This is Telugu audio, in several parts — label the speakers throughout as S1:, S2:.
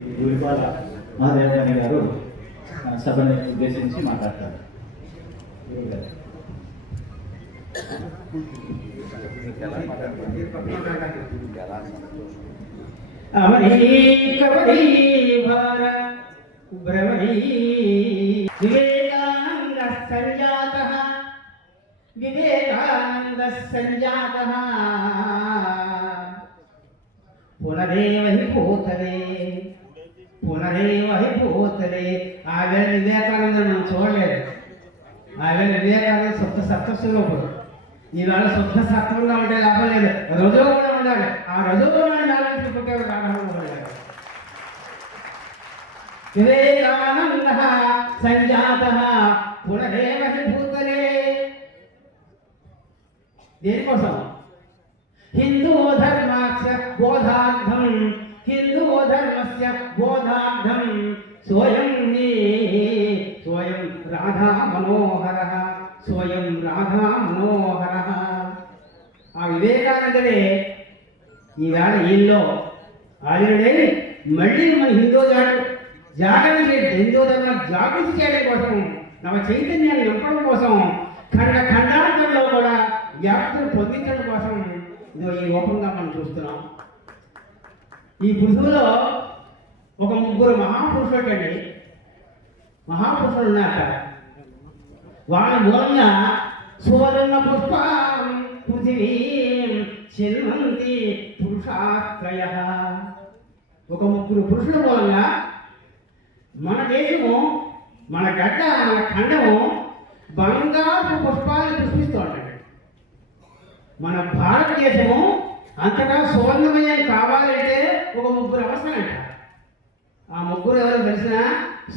S1: గురిపాల మహాదేవరాణి గారు ఆ, సభని ఉద్దేశించి మాట్లాడతారు
S2: అమరీ కవరీ భార భ్రమరీ వివేకానంద సంజాత వివేకానంద సంజాత పునరేవ హి భూతలే పునరేవ హి భూతలే ఆవేళ వివేకానంద మనం చూడలేదు. ఆవేళ వివేకానంద శుద్ధ సత్వస్వరూపుడు ఈవేళ శుద్ధ సత్వంగా ఉంటే లాభం లేదు. రుజువు కూడా ఉండాలి. ఆ రుజువు నాలుగు పుట్టాడు రాఘవ వివేకానంద సంజాత పునరేవహి భూతలే దేనికోసం? హిందూ ధర్మాక్ష బోధార్థం హిందూ ధర్మస్య బోధార్థం స్వయం నే స్వయం రాధా మనోహర స్వయం రాధా మనోహర ఆ వివేకానందుడే ఈవేళ ఈల్లో ఆదినుడే మళ్ళీ మన హిందూ ధర్మం జాగరణ చేయడం హిందూ ధర్మం జాగృతి చేయడం కోసం నవ చైతన్యాన్ని నింపడం కోసం ఖండ ఖండాంతంలో కూడా వ్యాప్తిని పొందించడం కోసం ఇదో ఈ రూపంగా మనం చూస్తున్నాం. ఈ పురుషులో ఒక ముగ్గురు మహాపురుషులు అండి మహాపురుషులు ఉన్నారు వాళ్ళ మూలంగా సువర్ణ పుష్పం పృథివీ చిన్వంతి పురుషాశ్రయ ఒక ముగ్గురు పురుషుల మూలంగా మన దేశము మన గడ్డ మన ఖండము బంగారు పుష్పాలు పుష్పిస్తూ ఉంటాడు మన భారతదేశము అంతటా సువర్ణమయం కావాలంటే ఒక ముగ్గురు అవసరమంట. ఆ ముగ్గురు ఎవరు తెలిసిన?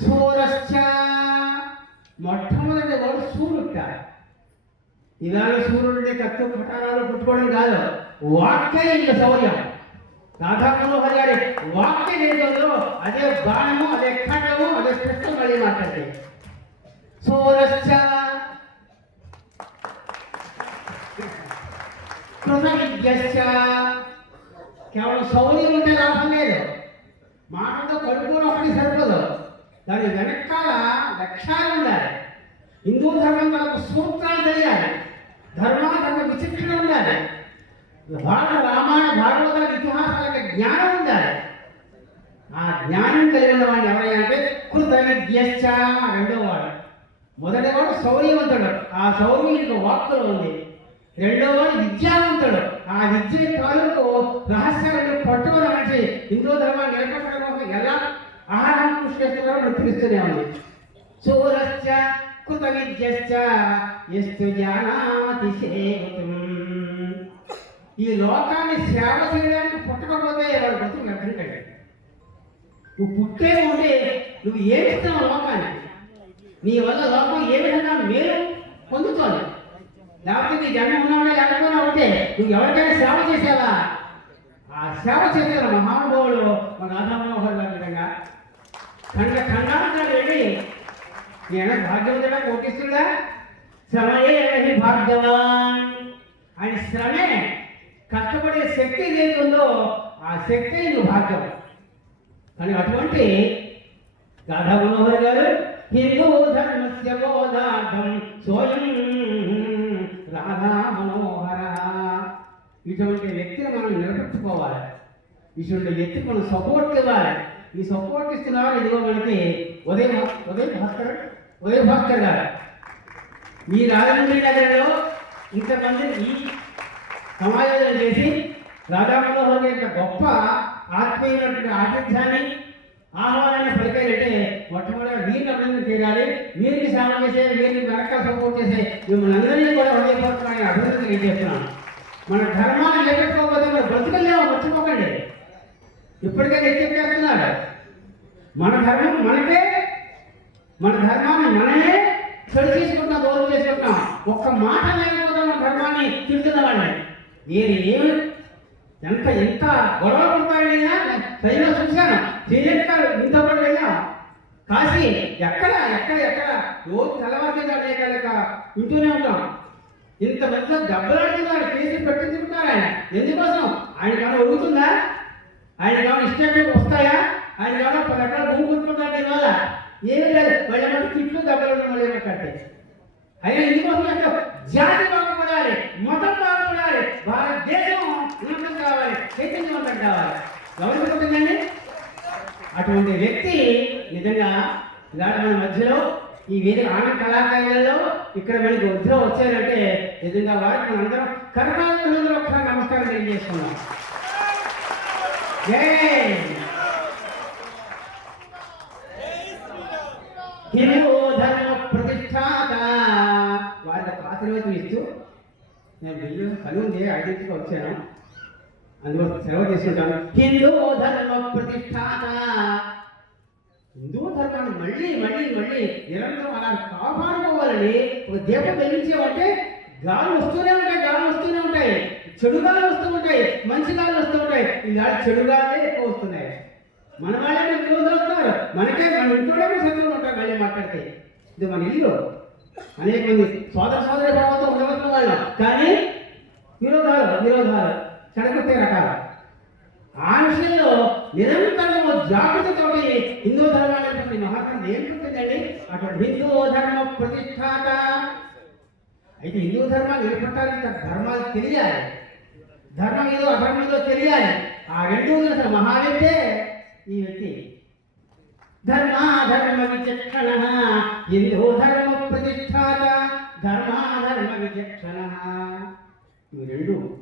S2: సూరశ్చ. మొట్టమొదటి వాడు సూర్యుట ఇవాళ సూర్యుడిని కత్తు పటారాలు పుట్టుకోవడం కాదు. వాక్య ఇంకా శౌర్యం. రాధా మనోహర్ గారి వాక్య అదే బాణము అదే కటము అదే కృష్ణ మళ్ళీ మాట్లాడే సూరశ్చ. కృత విద్యశ్చ కేవలం శౌర్యం ఉంటే లాభం లేదు. మాటతో కడుపులో ఒకటి సరిపోదు. దాని వెనకాల లక్ష్యాలు ఉండాలి. హిందూ ధర్మం వాళ్ళకు సూత్రాలు తెలియాలి. ధర్మాధర్మ విచక్షణ ఉండాలి. భారత రామాయణ భాగవతాల ఇతిహాసాలకు జ్ఞానం ఉండాలి. ఆ జ్ఞానం కలిగిన వాడిని ఎవరైనా అంటే కృత విద్యశ్చ రెండో వాడు మొదటి వాడు శౌర్యవంతుడు ఆ శౌర్యునికి వాక్కులు ఉంది. రెండో విద్యావంతుడు. ఆ విద్య తాలూకు రహస్యాలను పట్టుకుని మనిషి హిందూ ధర్మాన్ని నిలకట్టడం కోసం ఎలా ఆహారం కృషి చేస్తున్నారో మనం తెలుస్తూనే ఉంది. సూరశ్చ కృత విద్యశ్చ జానాతి సేవతం ఈ లోకాన్ని సేవ చేయడానికి పుట్టకపోతే వాడు బతుకు అర్థం కండి నువ్వు పుట్టే ఉంటే నువ్వు ఏమిస్తావు లోకాన్ని? నీ వల్ల లోకం ఏ విధంగా మేలు పొందుతోంది? లేకపోతే నీ జన్మ ఉన్నవాడే లేకపోయినా ఉంటే నువ్వు ఎవరికైనా సేవ చేసేవా ఆ సేవ చేసే మహానుభావులు మన రాధామనోహర్ గారి విధంగా. కండ ఖండాంగా వెళ్ళి నేను భాగ్యవంతుడా కోటిస్తుందా శ్రమయే హి భాగ్యవాన్. ఆయన శ్రమే కష్టపడే శక్తి ఏది ఉందో ఆ శక్తి నువ్వు భాగ్యం. కానీ అటువంటి రాధా మనోహర్ గారు హిందూ ధర్మస్య బోధార్థం స్వయం రాధా మనోహర ఇటువంటి వ్యక్తిని మనం నిలబెట్టుకోవాలి. ఇటువంటి వ్యక్తికి మనం సపోర్ట్ ఇవ్వాలి. ఈ సపోర్ట్ ఇస్తున్నారు. ఇదిగో మనకి ఉదయం ఉదయ భాస్కర్ ఉదయ భాస్కర్ గారు. ఈ రాజమండ్రి నగరంలో ఇంతమంది ఈ సమాయోజన చేసి రాధా మనోహర్ యొక్క గొప్ప ఆత్మీయమైనటువంటి ఆతిథ్యాన్ని ఆహ్వానాన్ని పలికారంటే మొట్టమొదటి వీరిని అభినందన చేయాలి వీరికి సేవ చేసే వీరిని వెనక సపోర్ట్ చేసే మిమ్మల్ని అందరినీ కూడా హృదయపూర్వకమైన అభివృద్ధి నేను చేస్తున్నాను మన ధర్మాన్ని నిలబెట్టుకోకపోతే మన బ్రతుకలేమో మర్చిపోకండి. ఇప్పటికే నెచ్చెక్కేస్తున్నారు మన ధర్మం మనకే మన ధర్మాన్ని మనమే చెడు చేసుకుంటాం దూరం చేసుకుంటాం ఒక్క మాట లేకపోతే మన ధర్మాన్ని తిడుతున్న వాళ్ళని నేను ఏమి ఎంత ఎంత గొడవ పడతాడైనా సైనా చూశాను. చేయక్కడ ఇంత పడి కాశీ ఎక్కడ ఎక్కడ ఎక్కడ? రోజు తెల్లవారి లేక వింటూనే ఉంటాం. ఇంత మంచిగా దెబ్బలాడుతున్నారు కేసు పెట్టి తిరుగుతున్నారు ఆయన. ఎందుకోసం? ఆయన కానీ ఒరుగుతుందా? ఆయన కానీ ఇష్టం వస్తాయా? ఆయన కావాలి పది ఎకరాలు భూమి కొనుక్కుంటాడు ఇవాళ ఏమీ లేదు. మళ్ళీ ఏమంటే తిట్లు దెబ్బలు ఉన్న వాళ్ళు ఏమంటే అయినా ఎందుకోసం జాతి బాగుపడాలి. మతం బాగుపడాలి. భారతదేశం ఉన్నతం కావాలి చైతన్యవంతం కావాలి ఎవరికి అటువంటి వ్యక్తి నిజంగా ఇలాంటి మన మధ్యలో ఈ వేదిక ఆన కళాకారులలో ఇక్కడ మనకి వృద్ధిలో వచ్చారంటే నిజంగా వారికి మనందరం కరకాలంలో ఒకసారి నమస్కారం తెలియజేసుకున్నాం. జై హిందూ ప్రతిష్టాత. వారికి ఆశీర్వాదం ఇస్తూ నేను బిల్లు పని ఉంది ఐదింటికి వచ్చాను. అందువల్ల సెలవు తీసుకుంటాను హిందూ ధర్మ ప్రతిష్టాత హిందూ ధర్మాన్ని మళ్ళీ మళ్ళీ మళ్ళీ నిరంతరం అలా కాపాడుకోవాలని ఒక దీపం వెలిగించామంటే గాలి వస్తూనే ఉంటాయి గాలి వస్తూనే ఉంటాయి. చెడు గాలు వస్తూ ఉంటాయి మంచి గాలు వస్తూ ఉంటాయి. ఇలాంటి చెడు గాలే ఎక్కువ వస్తున్నాయి. మన వాళ్ళే విరోధులు వస్తారు మనకే మన ఇంట్లోనే శత్రువులు ఉంటారు మళ్ళీ మాట్లాడితే. ఇది మన ఇల్లు. అనేక మంది సోదర సోదరి భావంతో ఉండవలసిన వాళ్ళు. కానీ విరోధాలు విరోధాలు. చెడగొట్టే రకాలు. ఆ విషయంలో నిరంతరము జాగ్రత్తతోటి హిందూ ధర్మాన్ని మహాత్మ ఏం చెప్తుందండి? అటువంటి హిందూ ధర్మ ప్రతిష్టాత. అయితే హిందూ ధర్మాలు ఏర్పడటానికి ధర్మాలు తెలియాలి. ధర్మం ఏదో అధర్మం ఏదో తెలియాలి. ఆ రెండు అసలు మహావ్యక్తే ఈ వ్యక్తి. ధర్మాధర్మ విచక్షణ. హిందూ ధర్మ ప్రతిష్టాత. ధర్మాధర్మ విచక్షణ. ఇవి రెండు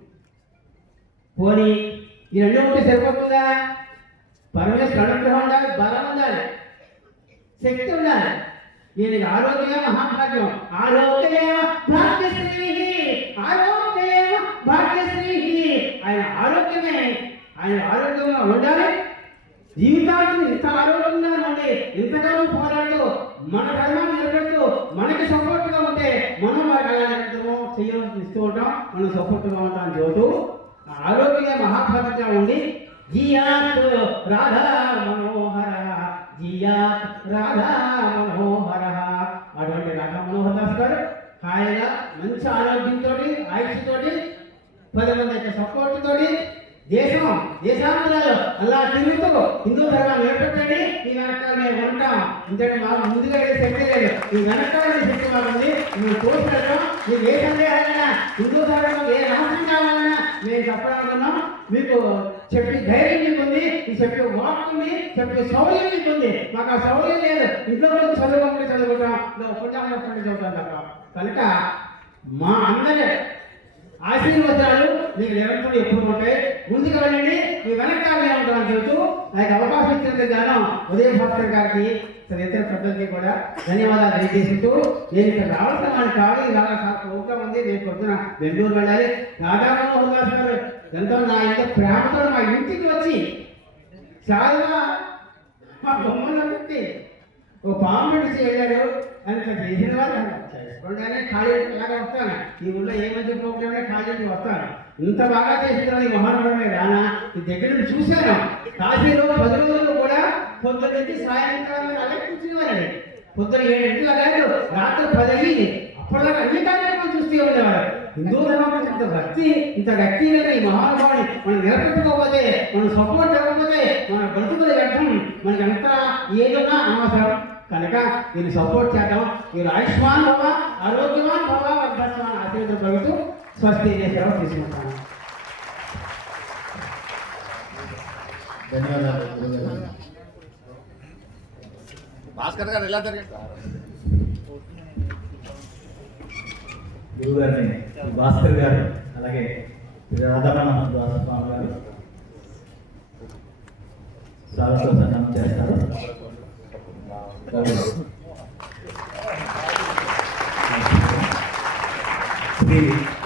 S2: పోనీ ఈ రెండు ఉంటే సరిపోతుందా? పరమేశ్వర అనుగ్రహం ఉండాలి బలం ఉండాలి శక్తి ఉండాలి. దీనికి ఆరోగ్యమే మహాభాగ్యం. ఆరోగ్యమే భాగ్యశ్రీ ఆరోగ్యమే భాగ్యశ్రీ ఆయన ఆరోగ్యమే ఆయన ఆరోగ్యంగా ఉండాలి. జీవితానికి ఇంత ఆరోగ్యంగా ఉండి ఇంతకాలం పోరాడుతూ మన కర్మాన్ని నిలబెడుతూ మనకి సపోర్ట్గా ఉంటే మనం వారికి అలా నిలబెడతామో ఇస్తూ ఉంటాం. మనం సపోర్ట్గా ఉంటాం అని చెబుతూ ఆరోగ్యంగా మహాభాగ్యంగా ఉండి జియాత్ రాధా మనోహర జియాత్ రాధా మనోహర. అటువంటి రాధా మనోహర్ దాస్ గారు హాయిగా మంచి ఆరోగ్యంతో ఆయుష్తో పది మంది యొక్క సపోర్ట్ తోటి దేశం దేశాంతరాలు అలా తిరుగుతూ హిందూ ధర్మం నిలబెట్టండి నీ వెనకాల మేము ఉంటాం ఇంతటి మాకు ముందుగా అయితే శక్తి లేదు నీ వెనకాల శక్తి మాకు ఉంది మేము తోసిపెడతాం మీకు ఏ సందేహాలైనా హిందూ ధర్మం ఏ రహస్యం కావాలన్నా మేము చెప్పాలనుకున్నాం మీకు చెప్పి ధైర్యం మీకు ఉంది ఈ చెప్పే వాక్ ఉంది చెప్పే సౌర్యం మీకు ఉంది మాకు ఆ సౌర్యం లేదు ఇంట్లో కూడా చదువుకుంటే చదువుకుంటాం ఇలా చదువుతాం తప్ప కనుక మా అందరి ఆశీర్వచనాలు మీకు నిరంతరం ఎప్పుడు ఉంటే ముందుకు వెళ్ళండి మీ వెనకాలనే ఉంటామని చెబుతూ నాకు అవకాశం ఇచ్చినందుకు గాను ఉదయ భాస్కర్ గారికి తన ఇతర పెద్దలకి కూడా ధన్యవాదాలు తెలియజేసుకుంటూ నేను ఇక్కడ రావాల్సిన వాడిని కాదు. ఇవాళ చాలా ప్రోగ్రాం ఉంది. నేను పొద్దున బెంగళూరు వెళ్ళాలి. రాధారామ ఉల్లాస్ గారు ఎంతో నా ఇంత ప్రేమతో మా ఇంటికి వచ్చి చాలా మా బొమ్మలు పెట్టి ఓ పాము నడిచి వెళ్ళాడు. అని ఇట్లా చేసిన వాళ్ళు. చేసుకోండి ఖాళీ ఎలాగ వస్తాను. ఈ ఊళ్ళో ఏ మధ్య ప్రోగ్రామ్ ఖాళీ వస్తాను. ఇంత బాగా చేస్తున్నారు ఈ మహానగరమే రానా? ఈ దగ్గర నుంచి చూశాను. కాశీలో పది రోజులు కూడా పొద్దున్న నుంచి సాయంకాలం అలా కూర్చునేవారండి పొద్దున ఏడింటికి అలాగే రాత్రి పది అయ్యింది. అప్పటిదాకా అన్ని కార్యక్రమాలు చూస్తూ ఉండేవారు. హిందూ ధర్మం ఇంత భక్తి ఇంత వ్యక్తిగత ఈ మహానుభావుని మనం నిలబెట్టుకోకపోతే మనం సపోర్ట్ ఇవ్వకపోతే మన బ్రతుకుల వ్యర్థం. మనకి ఎంత ఏదన్నా అనవసరం. కనుక దీన్ని సపోర్ట్ చేద్దాం. మీరు ఆయుష్మాన్ భవ ఆరోగ్యవాన్ భవ అభ్యాసమాన్ ఆశీర్వాదం కలుగుతూ స్వస్తి సేవ తీసుకుంటాను
S3: ధన్యవాదాలు గురుగారు. భాస్కర్ గారు ఎలా జరిగింది
S1: గురువు గారిని భాస్కర్ గారు అలాగే రాధారామ స్వామి గారు. సాగుతో సన్మానం చేస్తారు. శ్రీ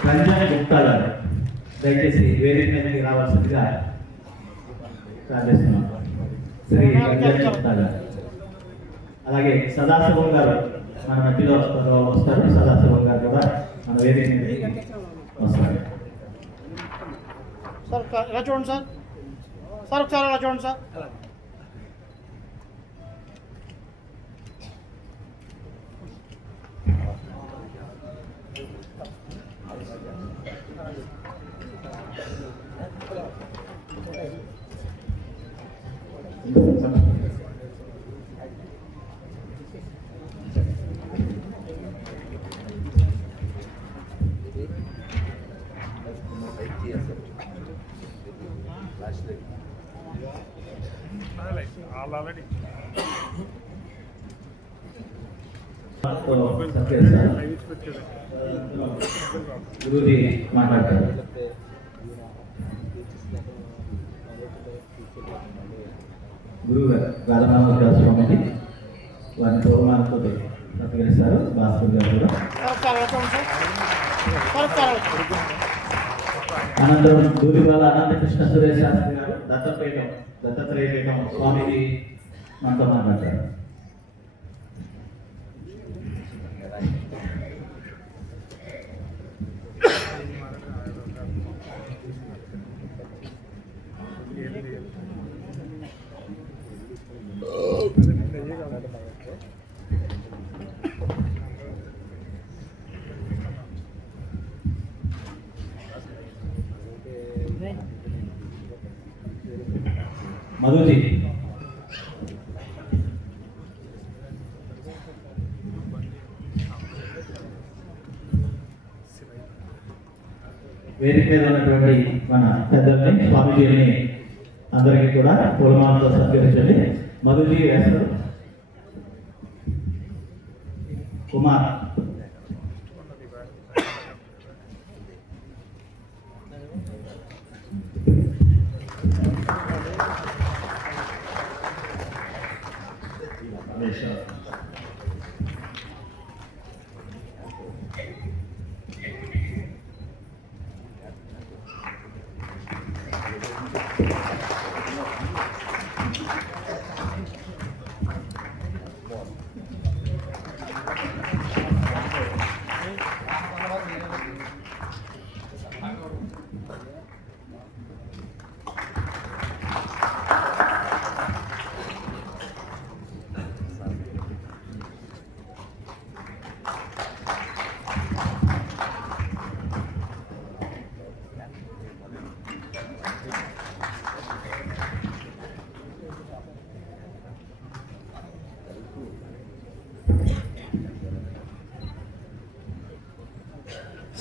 S1: రంజన్ గుప్తా గారు దయచేసి వేదిక మీదకి రావాల్సిందిగా ప్రార్థిస్తున్నాం. శ్రీ రంజన్ గుప్తా గారు అలాగే సదాశివం గారు మన మధ్యలో వస్తారు వస్తారు. సదాశివం గారు కూడా మన వేదిక మీదకి వస్తారు.
S4: సార్ చూడండి సార్. సార్ ఒకసారి చూడండి సార్.
S1: గురుజీ మాట్లాడతారు. గురువు గారు రాధారామ స్వామిని వారిని పూర్వమానంతో సత్కరిస్తారు భాస్కర్ గారు కూడా. అనంతరం దూరిబాల అనంతకృష్ణ సురేష్ శాస్త్రి గారు దత్తపీఠం దత్తాత్రేయపీఠం స్వామిజీ మనతో మాట్లాడతారు మధుజీ వేదిక మీద ఉన్నటువంటి మన పెద్దల్ని స్వామిజీని అందరికీ కూడా పూలమాలతో సత్కరించండి. మధుజీ వేస్తారు. కుమార్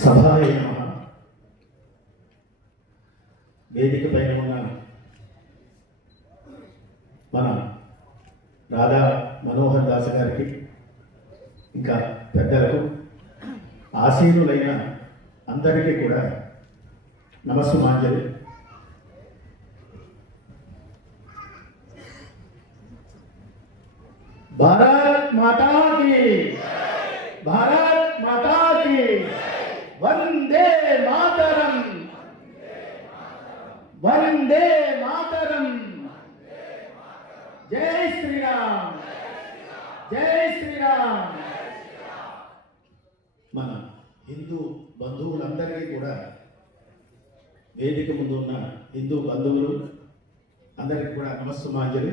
S5: సభాయ నమః. వేదిక పైన ఉన్న మన రాధా మనోహర్ దాస్ గారికి ఇంకా పెద్దలకు ఆసీనులైన అందరికీ కూడా నమస్సుమాంజలి భారత్ మాతాకి భారత్ మాతాకి వందే మాతరం. వందే మాతరం. జై శ్రీరామ్. జై శ్రీరామ్. మన హిందూ బంధువులందరికీ కూడా వేదిక ముందు ఉన్న హిందూ బంధువులు అందరికీ కూడా నమస్సుమాంజలి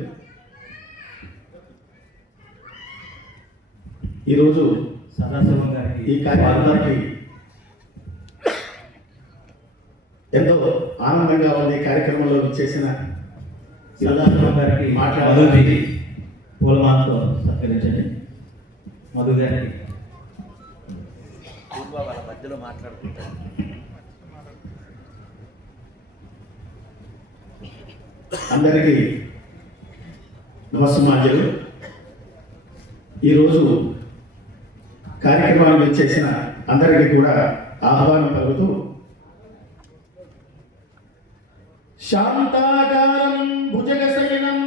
S5: ఈరోజు
S1: సదాశివం గారికి
S5: ఈ కార్యక్రమానికి ఎంతో ఆనందంగా ఉంది. ఈ కార్యక్రమంలో చేసిన
S1: సదాశివం గారికి
S5: మాట్లాడాలి.
S1: పూలమాలతో సత్కరించండి. మధు గారికి
S3: మధ్యలో మాట్లాడుకుంటారు
S5: అందరికీ నమస్సుమాంజలు. ఈరోజు కార్యక్రమాన్ని చేసిన అందరికీ కూడా ఆహ్వానం పలుకుతూ శాంతాకారం భుజగశయనం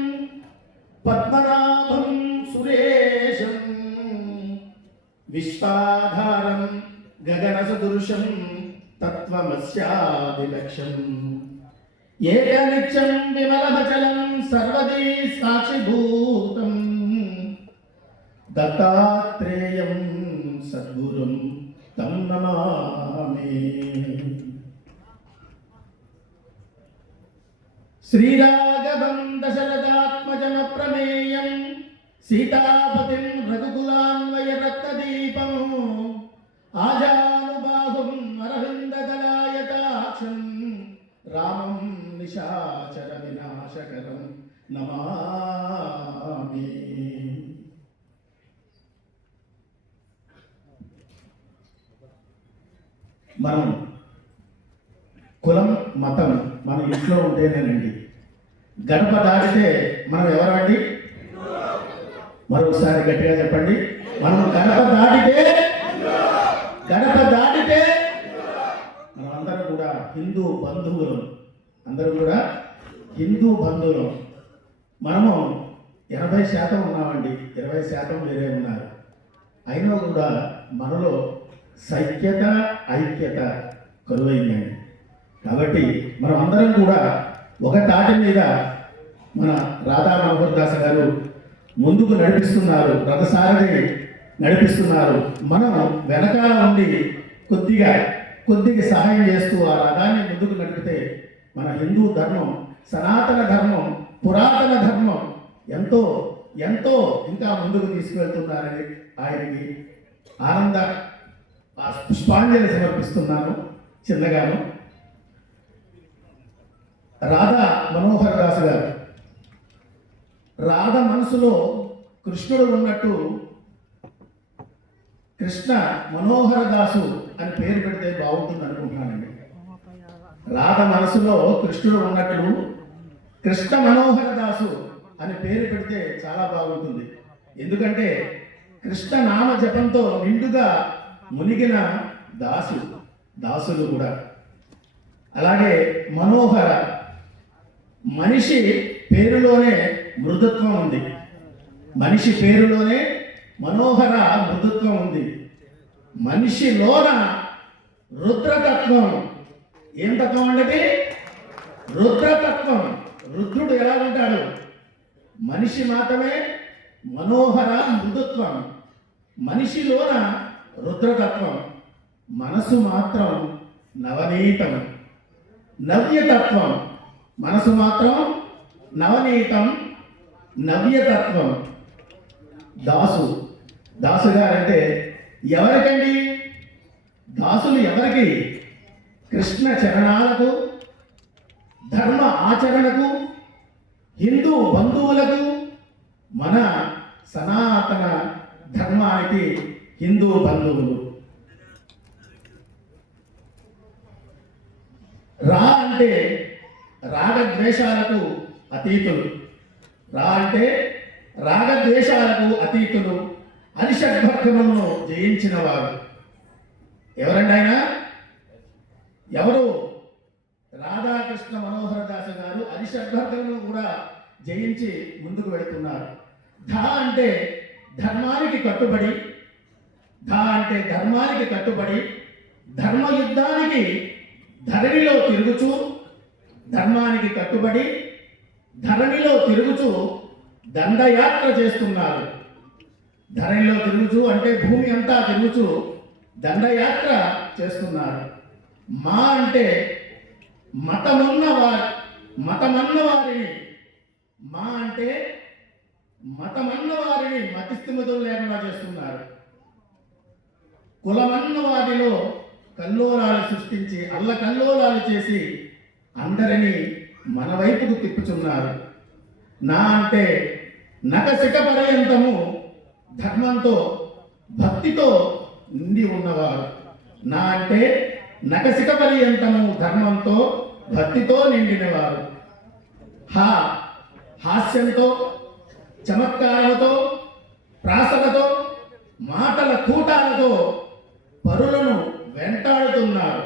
S5: పద్మనాభం సురేశం విశ్వాధారం గగన సదృశం తత్వమస్యాదిలక్ష్యం ఏకనిత్యం విమలభచలం సర్వదీ సాక్షిభూతం. దత్తాత్రేయం సద్గురుం తం నమామి. శ్రీరాఘవం దశరథాత్మజన ప్రమేయం. సీతాపతిం రఘుకులాన్వయ రక్తదీపం ఆజా నిశాచర వినాశకరం నమామి. మనం కులం మతం మన ఇంట్లో ఉంటేనేనండి. గడప దాటితే మనం ఎవరండి మరొకసారి గట్టిగా చెప్పండి. మనం గడప దాటితే గడప దాటితే మనం కూడా హిందూ బంధువులు. అందరూ కూడా హిందూ బంధువులు. మనము ఎనభై శాతం ఉన్నామండి. ఇరవై శాతం వేరే ఉన్నారు. అయినా కూడా మనలో సైక్యత ఐక్యత కరువైందండి. కాబట్టి మనం అందరం కూడా ఒక తాటి మీద మన రాధా మనోహర్ దాస్ గారు ముందుకు నడిపిస్తున్నారు. రథసారథి నడిపిస్తున్నారు. మనం వెనకాల ఉండి కొద్దిగా కొద్దిగా సహాయం చేస్తూ ఆ రథాన్ని ముందుకు నడిపితే మన హిందూ ధర్మం సనాతన ధర్మం పురాతన ధర్మం ఎంతో ఎంతో ఇంకా ముందుకు తీసుకువెళ్తున్నారని ఆయనకి ఆనంద ఆ పుష్పాంజలి సమర్పిస్తున్నాను చిన్నగాను. రాధా మనోహర్ దాస్ గారు రాధ మనసులో కృష్ణుడు ఉన్నట్టు కృష్ణ మనోహర దాసు అని పేరు పెడితే బాగుంటుంది అనుకుంటున్నానండి రాధ మనసులో కృష్ణుడు ఉన్నట్లు కృష్ణ మనోహర దాసు అని పేరు పెడితే చాలా బాగుంటుంది. ఎందుకంటే కృష్ణ నామ జపంతో నిండుగా మునిగిన దాసు దాసులు కూడా. అలాగే మనోహర మనిషి పేరులోనే మృదుత్వం ఉంది. మనిషి పేరులోనే మనోహర మృదుత్వం ఉంది. మనిషిలోన రుద్రతత్వం ఏం తత్వం అండి రుద్రతత్వం. రుద్రుడు ఎలా ఉంటాడు? మనిషి మాత్రమే మనోహర మృదుత్వం. మనిషిలోన రుద్రతత్వం. మనసు మాత్రం నవనీతం. నవ్యతత్వం. మనసు మాత్రం నవనీతం. నవ్యతత్వం. దాసు. దాసు గారంటే ఎవరికండి? దాసులు ఎవరికి? కృష్ణ చరణాలకు ధర్మ ఆచరణకు హిందూ బంధువులకు మన సనాతన ధర్మానికి హిందూ బంధువులు. రా అంటే రాగద్వేషాలకు అతీతులు. రా అంటే రాగద్వేషాలకు అతీతులు. అరిషడ్భక్తులను జయించిన వారు. ఎవరండి ఆయన? ఎవరు? రాధాకృష్ణ మనోహర దాస గారు అరిషడ్భక్తులను కూడా జయించి ముందుకు వెళుతున్నారు. ధ అంటే ధర్మానికి కట్టుబడి ధ అంటే ధర్మానికి కట్టుబడి ధర్మ యుద్ధానికి ధరణిలో తిరుగుచూ ధర్మానికి కట్టుబడి ధరణిలో తిరుగుచూ దండయాత్ర చేస్తున్నారు. ధరణిలో తిరుగుచూ అంటే భూమి అంతా తిరుగుచూ దండయాత్ర చేస్తున్నారు. మా అంటే మతమున్న వారి మతమన్న వారిని. మా అంటే మతమన్న వారిని మతిస్థిమతులు లేకుండా చేస్తున్నారు. కులమన్న వారిలో కల్లోలాలు సృష్టించి అల్ల కల్లోలాలు చేసి అందరినీ మన వైపుకు తిప్పుచున్నారు. నా అంటే నకశిక పర్యంతము ధర్మంతో భక్తితో నిండి ఉన్నవారు. నా అంటే నకశిక పర్యంతము ధర్మంతో భక్తితో నిండినవారు. హా హాస్యంతో చమత్కారాలతో ప్రాసలతో మాటల కూటాలతో పరులను వెంటాడుతున్నారు.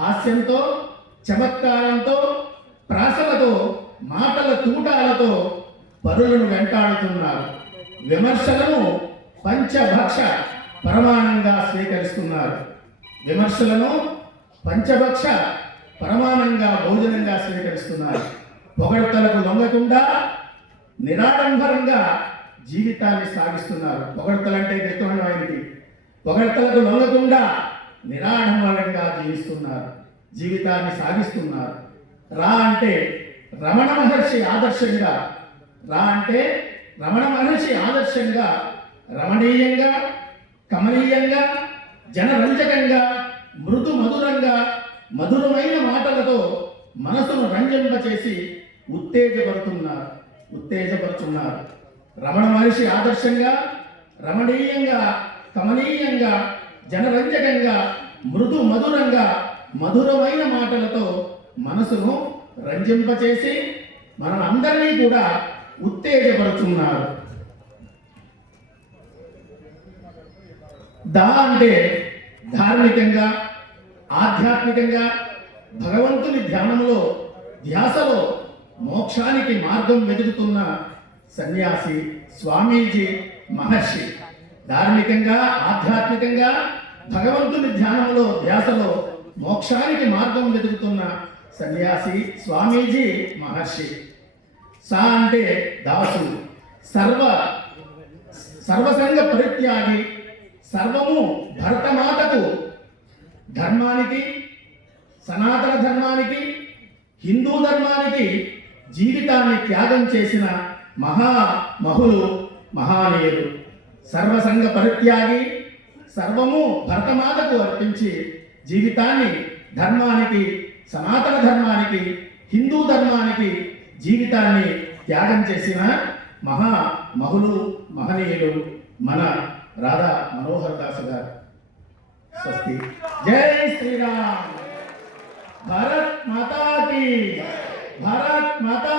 S5: హాస్యంతో చమత్కారంతో ప్రాసలతో మాటల తూటాలతో పరులను వెంటాడుతున్నారు. విమర్శలను పంచభక్ష ప్రమాణంగా స్వీకరిస్తున్నారు. విమర్శలను పంచభక్ష ప్రమాణంగా భోజనంగా స్వీకరిస్తున్నారు. పొగడతలకు లొంగకుండా నిరాడంబరంగా జీవితాన్ని సాగిస్తున్నారు. పొగడ్తలంటే ఇష్టమైన ఆయనకి పొగడతలకు లొంగకుండా నిరాడంబరంగా జీవిస్తున్నారు. జీవితాన్ని సాగిస్తున్నారు. రా అంటే రమణ మహర్షి ఆదర్శంగా రా అంటే రమణ మహర్షి ఆదర్శంగా రమణీయంగా కమనీయంగా జనరంజకంగా మృదు మధురంగా మధురమైన మాటలతో మనసును రంజింప చేసి ఉత్తేజపడుతున్నారు ఉత్తేజపరుచున్నారు. రమణ మహర్షి ఆదర్శంగా రమణీయంగా కమనీయంగా జనరంజకంగా మృదు మధురంగా మధురమైన మాటలతో మనసును రంజింపచేసి మన అందరినీ కూడా ఉత్తేజపరుచున్నారు. దా అంటే ధార్మికంగా ఆధ్యాత్మికంగా భగవంతుని ధ్యానంలో ధ్యాసలో మోక్షానికి మార్గం వెతుకుతున్న సన్యాసి స్వామీజీ మహర్షి. ధార్మికంగా ఆధ్యాత్మికంగా భగవంతుని ధ్యానంలో ధ్యాసలో మోక్షానికి మార్గం వెతుకుతున్న సన్యాసి స్వామీజీ మహర్షి. సా అంటే దాసు. సర్వ సర్వసంగ పరిత్యాగి సర్వము భరతమాతకు. ధర్మానికి సనాతన ధర్మానికి హిందూ ధర్మానికి జీవితాన్ని త్యాగం చేసిన మహా మహులు మహానీయులు సర్వసంగ పరిత్యాగి సర్వము భరతమాతకు అర్పించి జీవితాన్ని ధర్మానికి సనాతన ధర్మానికి హిందూ ధర్మానికి జీవితాన్ని త్యాగం చేసిన మహా మహులు మహనీయులు మన రాధా మనోహర్ దాస్ గారు స్వస్తి జై శ్రీరామ్ భారత్ మాతా కీ భారత్ మాతా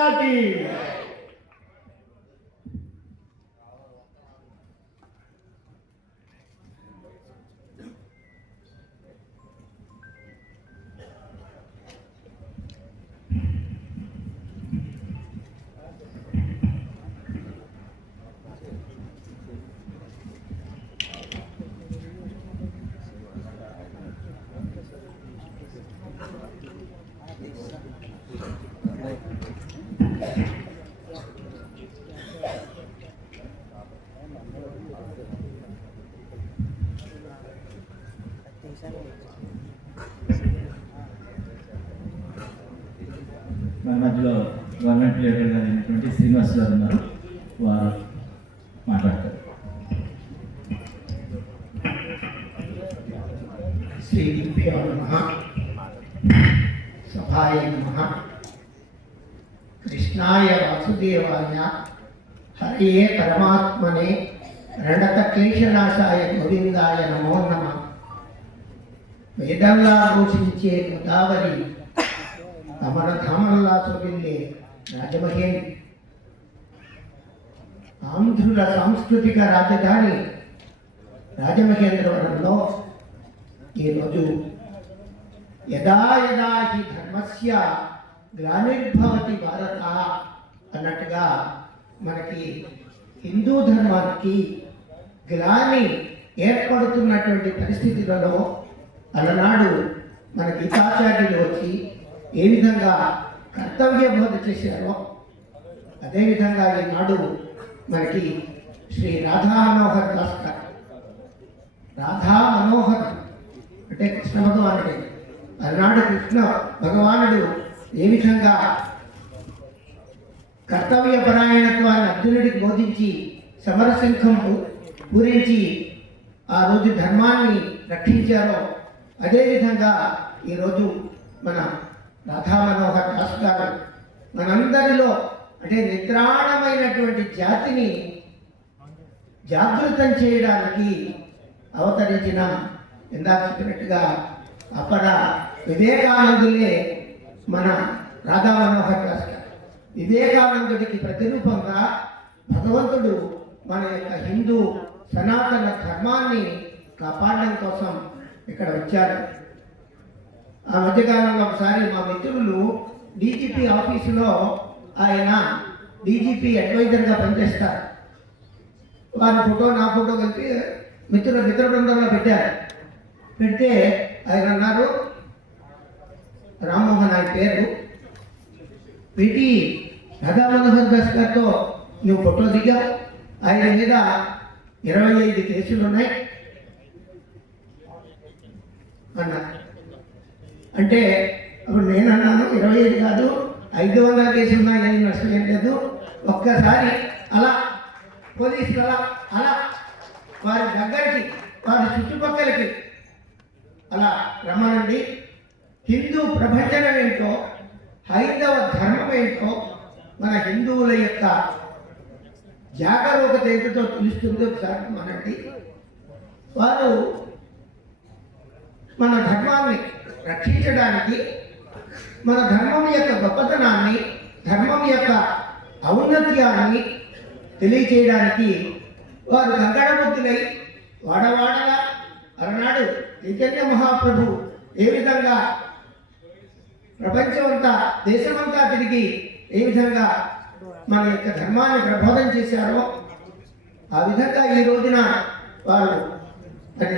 S6: నిజంలా దూషించే గోదావరి తమర ధామల్లా చొవిల్లే రాజమహేంద్రి ఆంధ్రుల సాంస్కృతిక రాజధాని రాజమహేంద్రవరంలో ఈరోజు యదా యదా హి ధర్మస్య గ్లానిర్భవతి భారత అన్నట్టుగా మనకి హిందూ ధర్మానికి గ్లాని ఏర్పడుతున్నటువంటి పరిస్థితులలో అలనాడు మన గీతాచార్యులు వచ్చి ఏ విధంగా కర్తవ్య బోధ చేశారో అదేవిధంగా ఈనాడు మనకి శ్రీ రాధా మనోహర్ దాస్ గారు. రాధా మనోహర్ అంటే కృష్ణ భగవానుడే. అలనాడు కృష్ణ భగవానుడు ఏ విధంగా కర్తవ్య పరాయణత్వాన్ని అర్జునుడికి బోధించి సమరశంఖం పూరించి ఆ రోజు ధర్మాన్ని రక్షించారో అదేవిధంగా ఈరోజు మన రాధా మనోహర్ దాస్ గారు మనందరిలో అంటే నిద్రాణమైనటువంటి జాతిని జాగృతం చేయడానికి అవతరించిన ఇందాక చెప్పినట్టుగా అప్పట వివేకానందులే మన రాధా మనోహర్ దాస్ గారు. వివేకానందుడికి ప్రతిరూపంగా భగవంతుడు మన యొక్క హిందూ సనాతన ధర్మాన్ని కాపాడడం కోసం ఇక్కడ వచ్చారు. ఆ మధ్యకాలంలో ఒకసారి మా మిత్రులు డీజీపీ ఆఫీసులో ఆయన డీజీపీ అడ్వైజర్గా పనిచేస్తారు. వారి ఫోటో నా ఫోటో కలిపి మిత్రుల మిత్ర బృందంలో పెట్టారు. పెడితే ఆయన అన్నారు రామ్మోహన్ ఆయన పేరు. పెట్టి రాధా మనోహర్ దాస్ గారితో నువ్వు ఫోటో దిగా ఆయన మీద ఇరవై ఐదు కేసులు ఉన్నాయి అన్నారు అంటే అప్పుడు నేను అన్నాను ఇరవై ఐదు కాదు ఐదు వందల కేసులు ఏం నష్టం ఏం లేదు. ఒక్కసారి అలా పోలీసులు అలా అలా వారి దగ్గరికి వారి చుట్టుపక్కలకి అలా రమ్మనండి. హిందూ ప్రభంజనం ఏంటో హైందవ ధర్మం ఏంటో మన హిందువుల యొక్క జాగరూకత ఏంటో తెలుస్తుందో ఒకసారి మనండి వారు మన ధర్మాన్ని రక్షించడానికి మన ధర్మం యొక్క గొప్పతనాన్ని ధర్మం యొక్క ఔన్నత్యాన్ని తెలియచేయడానికి వారు కంకణబుద్ధులై వాడవాడగా అలనాడు చైతన్య మహాప్రభు ఏ విధంగా ప్రపంచమంతా దేశమంతా తిరిగి ఏ విధంగా మన యొక్క ధర్మాన్ని ప్రబోధం చేశారో ఆ విధంగా ఈ రోజున వారు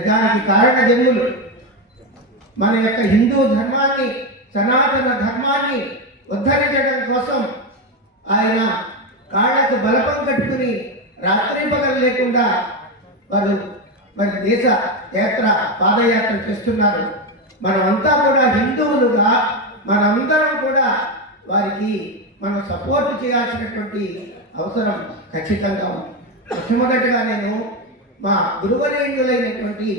S6: దానికి కారణ జన్ములు మన యొక్క హిందూ ధర్మాన్ని సనాతన ధర్మాన్ని ఉద్ధరించడం కోసం ఆయన కాళ్ళకు బలపం కట్టుకుని రాత్రి పగలు లేకుండా వారు మరి దేశ యాత్ర పాదయాత్ర చేస్తున్నారు. మనమంతా కూడా హిందువులుగా మనందరం కూడా వారికి మనం సపోర్ట్ చేయాల్సినటువంటి అవసరం ఖచ్చితంగా ఉంది. మొట్టమొదటిగా నేను మా గురువరేణ్యులైనటువంటి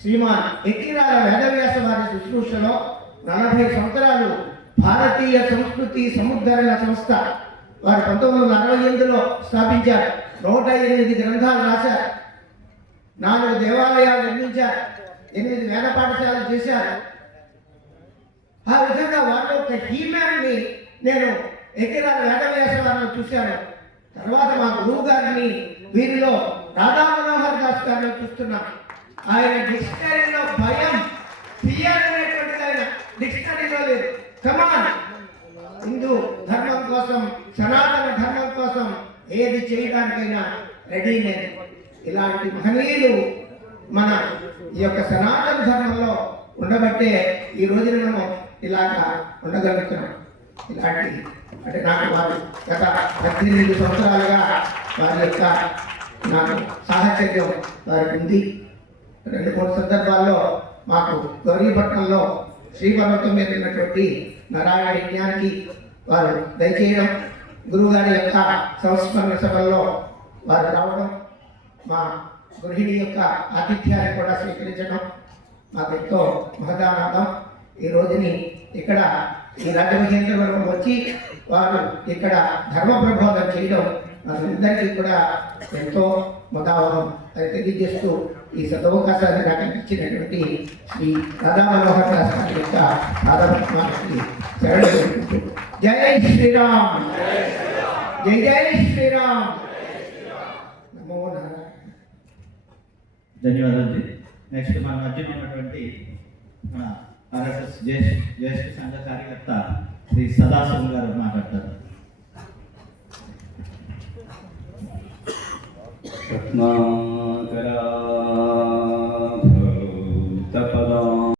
S6: శ్రీమాన్ ఎక్కిరాల వేదవ్యాస వారి శుశ్రూషలో నలభై సంవత్సరాలు భారతీయ సంస్కృతి సముద్ధరణ సంస్థ వారు పంతొమ్మిది వందల అరవై ఎనిమిదిలో స్థాపించారు. నూట ఎనిమిది గ్రంథాలు రాశారు. నాలుగు దేవాలయాలు నిర్మించారు. ఎనిమిది వేద పాఠశాలలు చేశారు. ఆ విధంగా వాళ్ళ యొక్క హీమ్యాన్ని నేను ఎక్కిరాల వేదవ్యాస వారిని చూశాను. తర్వాత మా గురువు గారిని వీరిలో రాధా మనోహర్ దాస్ గారిని చూస్తున్నాను. ఆయన డిక్షనరీలో భయం ఫియర్ అనేటువంటిది ఆయన డిక్షనరీలో లేదు. కమాన్ హిందూ ధర్మం కోసం సనాతన ధర్మం కోసం ఏది చేయడానికైనా రెడీ లేదు. ఇలాంటి మహనీయులు మన ఈ యొక్క సనాతన ధర్మంలో ఉండబట్టే ఈ రోజున మనం ఇలాగా ఉండగలుగుతున్నాం. ఇలాంటి అంటే నాకు వారు గత పద్దెనిమిది సంవత్సరాలుగా వారి యొక్క నాకు సాహచర్యం వారికి ఉంది. రెండు మూడు సందర్భాల్లో మాకు గౌరీపట్నంలో శ్రీపర్వతం మీద ఉన్నటువంటి నారాయణ యజ్ఞానికి వారు దయచేయడం గురువుగారి యొక్క సంస్మరణ సభల్లో వారు రావడం మా గృహిణి యొక్క ఆతిథ్యాన్ని కూడా స్వీకరించడం మాకు ఎంతో మహదానందం. ఈ రోజుని ఇక్కడ ఈ రాజమహేంద్రవరం వచ్చి వారు ఇక్కడ ధర్మ ప్రబోధం చేయడం మనందరికీ కూడా ఎంతో మదావహం అది తెలియజేస్తూ ఈ సదవకాశాన్ని నాకు ఇచ్చినటువంటి శ్రీ రాధా మనోహర్ దాస్ గారి యొక్క పాదపద్మానికి శరణు జై శ్రీరామ్! జై జై శ్రీరామ్! నమో
S1: ధన్యవాదాలు నెక్స్ట్ మన మధ్య ఉన్నటువంటి మన ఆర్ఎస్ఎస్ జ్యేష్ఠ జ్యేష్ఠ సంఘ కార్యకర్త శ్రీ సదాశివం గారు మాట్లాడతారు.
S7: రత్నాకరా